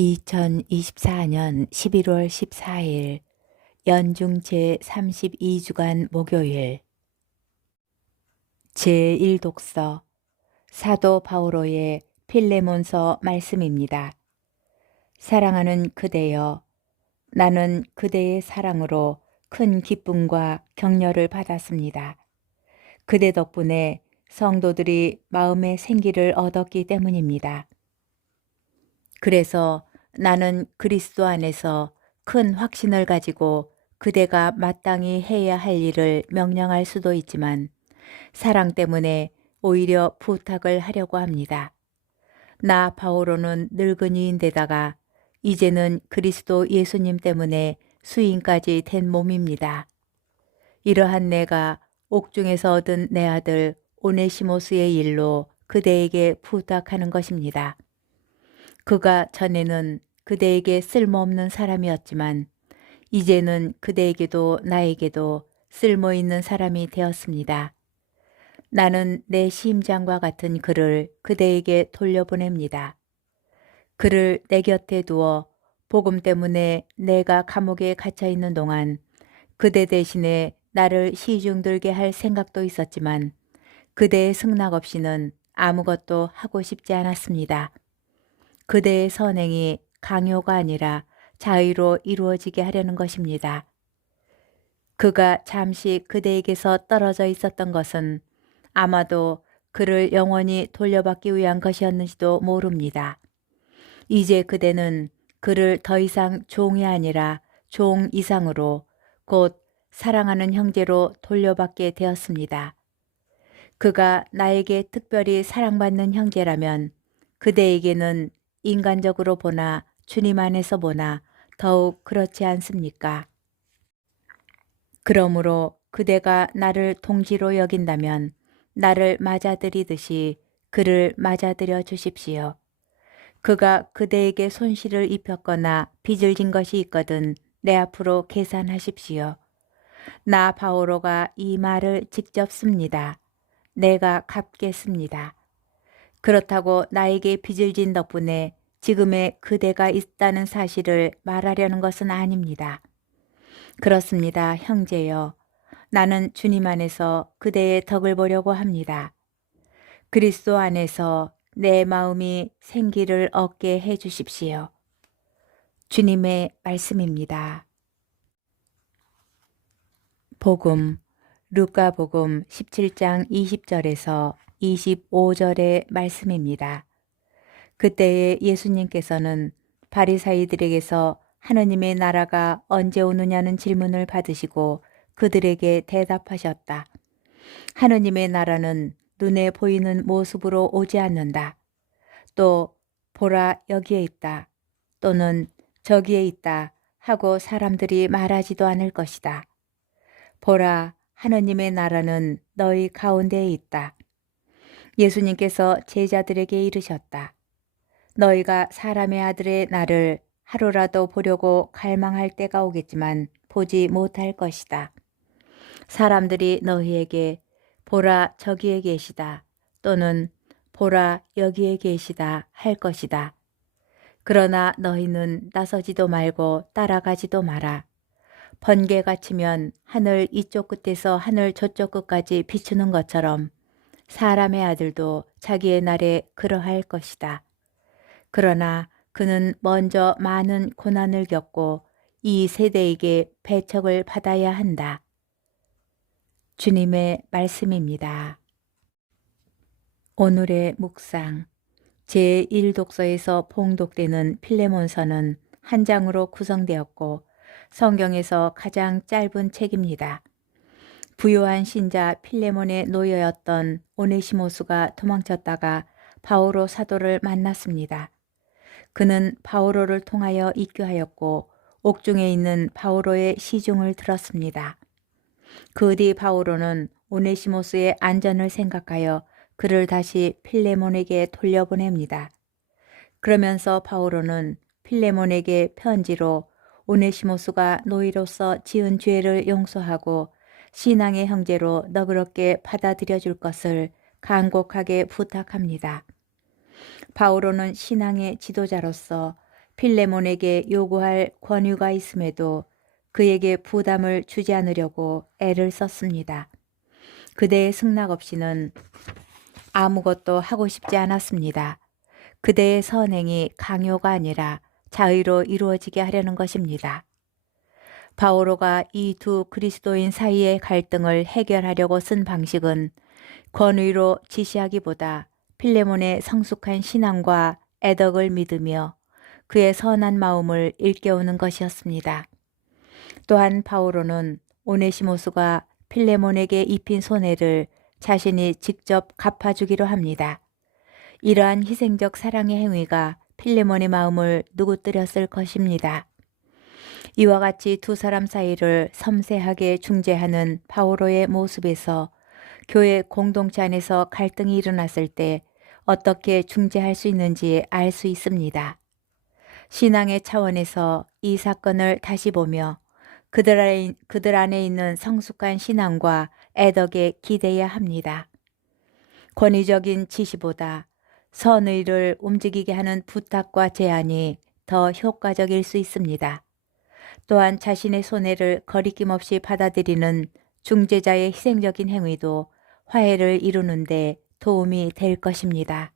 2024년 11월 14일 연중 제32주간 목요일 제1독서 사도 바오로의 필레몬서 말씀입니다. 사랑하는 그대여, 나는 그대의 사랑으로 큰 기쁨과 격려를 받았습니다. 그대 덕분에 성도들이 마음의 생기를 얻었기 때문입니다. 그래서 나는 그리스도 안에서 큰 확신을 가지고 그대가 마땅히 해야 할 일을 명령할 수도 있지만 사랑 때문에 오히려 부탁을 하려고 합니다. 나 바오로는 늙은이인데다가 이제는 그리스도 예수님 때문에 수인까지 된 몸입니다. 이러한 내가 옥중에서 얻은 내 아들 오네시모스의 일로 그대에게 부탁하는 것입니다. 그가 전에는 그대에게 쓸모없는 사람이었지만 이제는 그대에게도 나에게도 쓸모있는 사람이 되었습니다. 나는 내 심장과 같은 그를 그대에게 돌려보냅니다. 그를 내 곁에 두어 복음 때문에 내가 감옥에 갇혀 있는 동안 그대 대신에 나를 시중들게 할 생각도 있었지만 그대의 승낙 없이는 아무것도 하고 싶지 않았습니다. 그대의 선행이 강요가 아니라 자유로 이루어지게 하려는 것입니다. 그가 잠시 그대에게서 떨어져 있었던 것은 아마도 그를 영원히 돌려받기 위한 것이었는지도 모릅니다. 이제 그대는 그를 더 이상 종이 아니라 종 이상으로 곧 사랑하는 형제로 돌려받게 되었습니다. 그가 나에게 특별히 사랑받는 형제라면 그대에게는 인간적으로 보나 주님 안에서 보나 더욱 그렇지 않습니까? 그러므로 그대가 나를 동지로 여긴다면 나를 맞아들이듯이 그를 맞아들여 주십시오. 그가 그대에게 손실을 입혔거나 빚을 진 것이 있거든 내 앞으로 계산하십시오. 나 바오로가 이 말을 직접 씁니다. 내가 갚겠습니다. 그렇다고 나에게 빚을 진 덕분에 지금의 그대가 있다는 사실을 말하려는 것은 아닙니다. 그렇습니다, 형제여. 나는 주님 안에서 그대의 덕을 보려고 합니다. 그리스도 안에서 내 마음이 생기를 얻게 해 주십시오. 주님의 말씀입니다. 복음, 루카복음 17장 20절에서 25절의 말씀입니다. 그때에 예수님께서는 바리사이들에게서 하느님의 나라가 언제 오느냐는 질문을 받으시고 그들에게 대답하셨다. 하느님의 나라는 눈에 보이는 모습으로 오지 않는다. 또 보라 여기에 있다. 또는 저기에 있다 하고 사람들이 말하지도 않을 것이다. 보라 하느님의 나라는 너희 가운데에 있다. 예수님께서 제자들에게 이르셨다. 너희가 사람의 아들의 날을 하루라도 보려고 갈망할 때가 오겠지만 보지 못할 것이다. 사람들이 너희에게 보라 저기에 계시다 또는 보라 여기에 계시다 할 것이다. 그러나 너희는 나서지도 말고 따라가지도 마라. 번개가 치면 하늘 이쪽 끝에서 하늘 저쪽 끝까지 비추는 것처럼 사람의 아들도 자기의 날에 그러할 것이다. 그러나 그는 먼저 많은 고난을 겪고 이 세대에게 배척을 받아야 한다. 주님의 말씀입니다. 오늘의 묵상 제1독서에서 봉독되는 필레몬서는 한 장으로 구성되었고 성경에서 가장 짧은 책입니다. 부요한 신자 필레몬의 노예였던 오네시모스가 도망쳤다가 바오로 사도를 만났습니다. 그는 바오로를 통하여 입교하였고 옥중에 있는 바오로의 시중을 들었습니다. 그 뒤 바오로는 오네시모스의 안전을 생각하여 그를 다시 필레몬에게 돌려보냅니다. 그러면서 바오로는 필레몬에게 편지로 오네시모스가 노예로서 지은 죄를 용서하고 신앙의 형제로 너그럽게 받아들여 줄 것을 간곡하게 부탁합니다. 바오로는 신앙의 지도자로서 필레몬에게 요구할 권유가 있음에도 그에게 부담을 주지 않으려고 애를 썼습니다. 그대의 승낙 없이는 아무것도 하고 싶지 않았습니다. 그대의 선행이 강요가 아니라 자의로 이루어지게 하려는 것입니다. 바오로가 이 두 그리스도인 사이의 갈등을 해결하려고 쓴 방식은 권위로 지시하기보다 필레몬의 성숙한 신앙과 애덕을 믿으며 그의 선한 마음을 일깨우는 것이었습니다. 또한 바오로는 오네시모스가 필레몬에게 입힌 손해를 자신이 직접 갚아주기로 합니다. 이러한 희생적 사랑의 행위가 필레몬의 마음을 누구뜨렸을 것입니다. 이와 같이 두 사람 사이를 섬세하게 중재하는 바오로의 모습에서 교회 공동체 안에서 갈등이 일어났을 때 어떻게 중재할 수 있는지 알 수 있습니다. 신앙의 차원에서 이 사건을 다시 보며 그들 안에 있는 성숙한 신앙과 애덕에 기대야 합니다. 권위적인 지시보다 선의를 움직이게 하는 부탁과 제안이 더 효과적일 수 있습니다. 또한 자신의 손해를 거리낌 없이 받아들이는 중재자의 희생적인 행위도 화해를 이루는 데 도움이 될 것입니다.